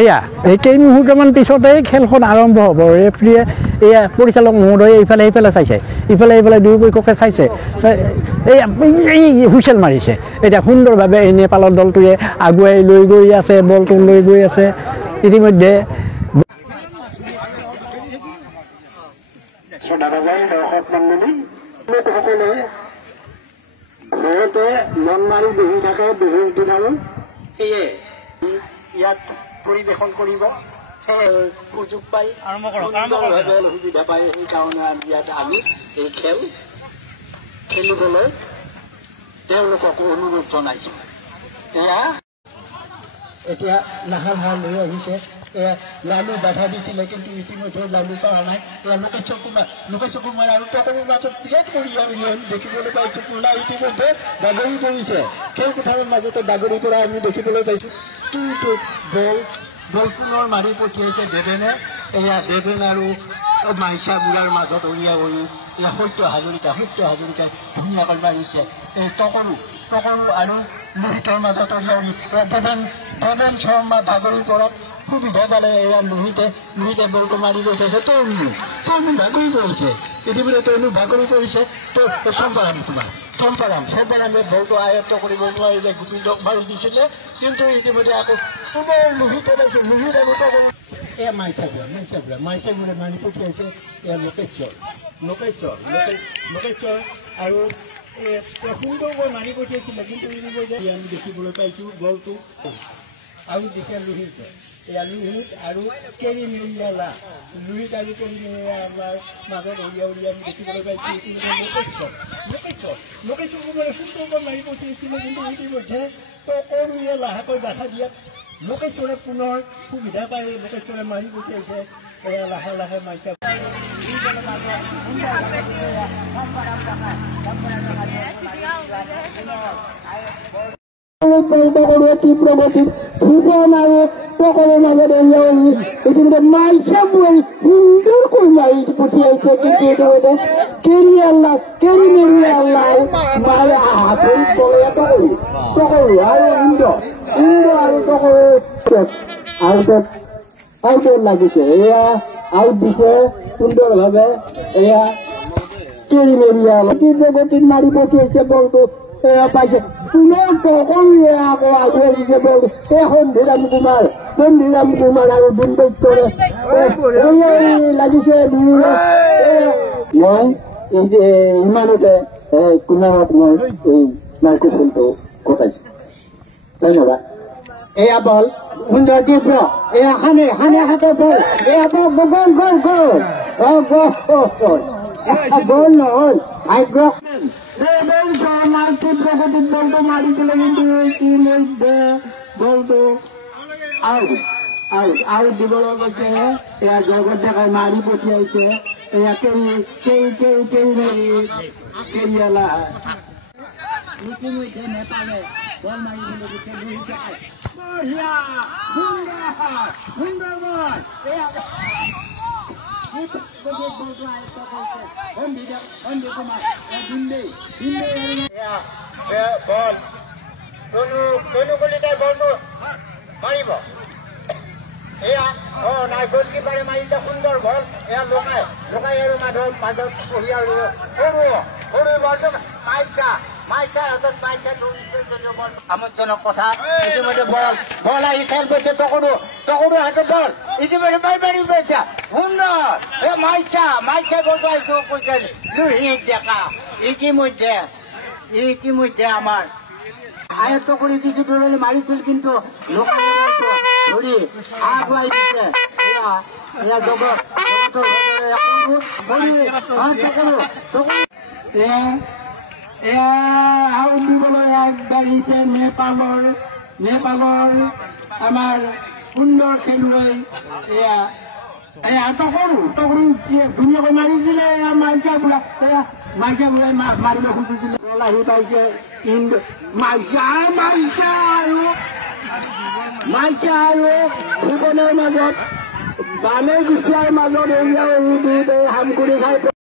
এয়া এই কেই মুহূৰ্তমান পিছতেই খেলখন আৰম্ভ হ'ব ৰেফ্ৰীয়ে এয়া পৰিচালক মহোদয়ে এইফালে এইফালে চাইছে ইফালে এইফালে দুয়োপক্ষকে চাইছে এই হুইচেল মাৰিছে এতিয়া সুন্দৰভাৱে এই নেপালৰ দলটোৱে আগুৱাই লৈ গৈ আছে বলটো লৈ গৈ আছে ইতিমধ্যে মন মাৰি বহি থাকে বিহুৰ দিনাও সেয়ে ইয়াত পৰিৱেশন কৰিব সুযোগ পাই সুবিধা পায় সেইকাৰণে আমি ইয়াত আমি এই খেল খেলিবলৈ তেওঁলোকক অনুৰোধ জনাইছোঁ এয়া এতিয়া লাহে লাহে লৈ আহিছে এয়া লালু বাধা দিছিলে কিন্তু ইতিমধ্যে লালু পৰা নাই লোকেশ্বৰ কুমাৰ আৰু তকৰৰ মাজত ক্ৰিকেট কৰি আমি দেখিবলৈ পাইছোঁ কোলা ইতিমধ্যে বাগৰি পৰিছে খেলপথাৰৰ মাজতে বাগৰি পৰা আমি দেখিবলৈ পাইছোঁ কিন্তু বল পুনৰ মাৰি পঠিয়াইছে দেৱেনে এয়া দেৱেন আৰু মাইচা বুঢ়াৰ মাজত উলিয়াই সত্য হাজৰিকাই ধুনীয়াকৈ মাৰিছে এই তকৰু আৰু লোহিতৰ মাজত দেৱেন শৰ্মা বাগৰি পৰাত সুবিধা পালে এয়া লোহিতে বলটো মাৰি পঠিয়াইছে তৰুণ বাগৰি পৰিছে ইতিমধ্যে তৰুণ বাগৰি পৰিছে চম্পাৰামে বলটো আয়ত্ব কৰিব নোৱাৰিলে গোবিন্দক মাৰি দিছিলে কিন্তু ইতিমধ্যে আকৌ পুনৰ লোহিতে পাইছে লোহিত আৰু এয়া মাইচা বুঢ়া মাৰি পঠিয়াইছে এয়া লোকেশ্বৰ আৰু সুন্দৰকৈ মাৰি পঠিয়াইছিলে কিন্তু ইতিমধ্যে আমি দেখিবলৈ পাইছোঁ বলটো আৰু যেতিয়া লোহিত আৰু কেৰি মিৰিয়ালা লোহিত আৰু কেৰি মিৰিয়ালাৰ মাজত উলিয়াই আমি দেখিবলৈ পাইছোঁ লোকেশ্বৰ কুমাৰে সুন্দৰকৈ মাৰি পঠিয়াইছিলে কিন্তু ইতিমধ্যে তকৰুৱে লাহেকৈ বাধা দিয়াত লোকেশ্বৰে পুনৰ সুবিধা পাই লোকেশ্বৰে মাৰি পঠিয়াইছে এয়া লাহে লাহে মাইচা তীব্ৰ গতিত ভূপন আৰু তকৰৰ মাজত ইতিমধ্যে মাইচা বুঢ়াই সুন্দৰকৈ মাৰি পঠিয়াইছে কিন্তু ইতিমধ্যে কেৰি মিৰিয়ালাই মাৰে হাতত পৰে তকৰু আৰু ইন্দ্ৰ আৰু তকৰু আউট লাগিছে এয়া আউট দিছে সুন্দৰভাৱে এয়া কেৰি মিৰিয়ালাই তীব্ৰ গতিত মাৰি পঠিয়াইছে বলটো পাইছে পুনৰ তকৰুৱে আকৌ আগুৱাই দিছে বলটো এই সন্ধিৰাম কুমাৰ আৰু দুৰ্দৈত্যৰে লাগিছে মই ইমানতে কুমাৰত মই এই মাইক্ৰফোনটো কটাইছোঁ ধন্যবাদ এয়া বল সুন্দৰ তীব্ৰ এয়া হানে হাতৰ বল এয়া গল নহল ভাগ্য দেৱেন শৰ্মাৰ তীব্ৰ গতিত বলটো মাৰিছিলে কিন্তু ইতিমধ্যে বলটো আউট দিবলৈ গৈছে এয়া জগত ডেকাই মাৰি পঠিয়াইছে এয়া কেৰিয়ালা ইতিমধ্যে নেপালে বল মাৰিবলৈ গৈছে সুন্দৰ বল এয়া মাৰিব এয়া নাই গলকিপাৰে মাৰিছে সুন্দৰ বল এয়া লগাই আৰু মাজত পঢ়ি আৰু সৰু বলটো আমোদজনক কথা ইতিমধ্যে বল আহি খেল গৈছে তকৰু হাতত বল ইতিমধ্যে মাৰি পাইছা সুন্দৰ এই মাইচা বলটো আহিছো কৈছে লোহিত ডেকা ইতিমধ্যে আমাৰ আয়ত্ত কৰি দিছো ধৰি মাৰিছিল কিন্তু ধৰি আগুৱাই দিছে এয়া আউট দিবলৈ আগবাঢ়িছে নেপালৰ আমাৰ সুন্দৰ খেলুৱৈ এয়া তকৰু ধুনীয়াকৈ মাৰিছিলে মাইচা বুঢ়াই মাৰিব খুজিছিলে আহি পাইছে মাইচা আৰু ভূপনৰ মাজত বানে গুচিয়াৰ মাজত এৰিয়া দুয়োটাই হাম কৰি খাই